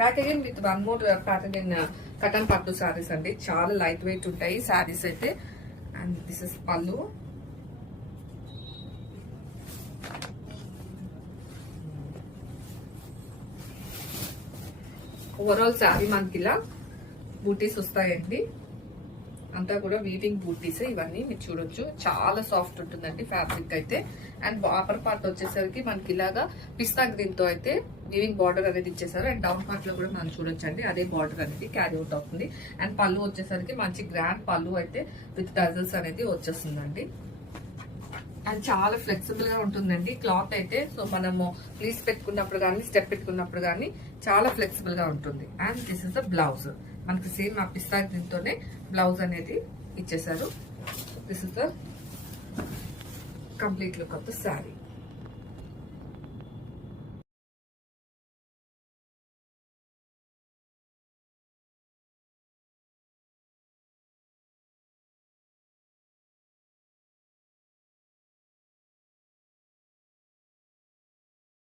Back again with one more pattern in cotton pattu saris అండి. చాలా light weight ఉంటాయి సారీస్ అయితే. And this is pallu. Overall sari మనకి ఇలా బూటీస్ వస్తాయండి. అంతా కూడా వీవింగ్ బూటీస్ ఇవన్నీ మీరు చూడొచ్చు. చాలా సాఫ్ట్ ఉంటుందండి ఫ్యాబ్రిక్ అయితే. అండ్ అప్పర్ పార్ట్ వచ్చేసరికి మనకి ఇలాగా పిస్తా గ్రీన్ తో అయితే వీవింగ్ బార్డర్ అనేది ఇచ్చేసారు. అండ్ డౌన్ పార్ట్ లో కూడా మనం చూడొచ్చు అండి అదే బార్డర్ అనేది క్యారీ అవుట్ అవుతుంది. అండ్ పళ్ళు వచ్చేసరికి మంచి గ్రాండ్ పళ్ళు అయితే విత్ టజల్స్ అనేది వచ్చేస్తుందండి. అండ్ చాలా ఫ్లెక్సిబుల్ గా ఉంటుందండి క్లాత్ అయితే. సో మనము ఫ్లీస్ పెట్టుకున్నప్పుడు కానీ స్టెప్ పెట్టుకున్నప్పుడు కానీ చాలా ఫ్లెక్సిబుల్ గా ఉంటుంది. And this is the blouse. మనకి సేమ్ ఆ పిస్తా గ్రీన్ తోనే బ్లౌజ్ అనేది ఇచ్చేసారు. This is the complete look of the sari.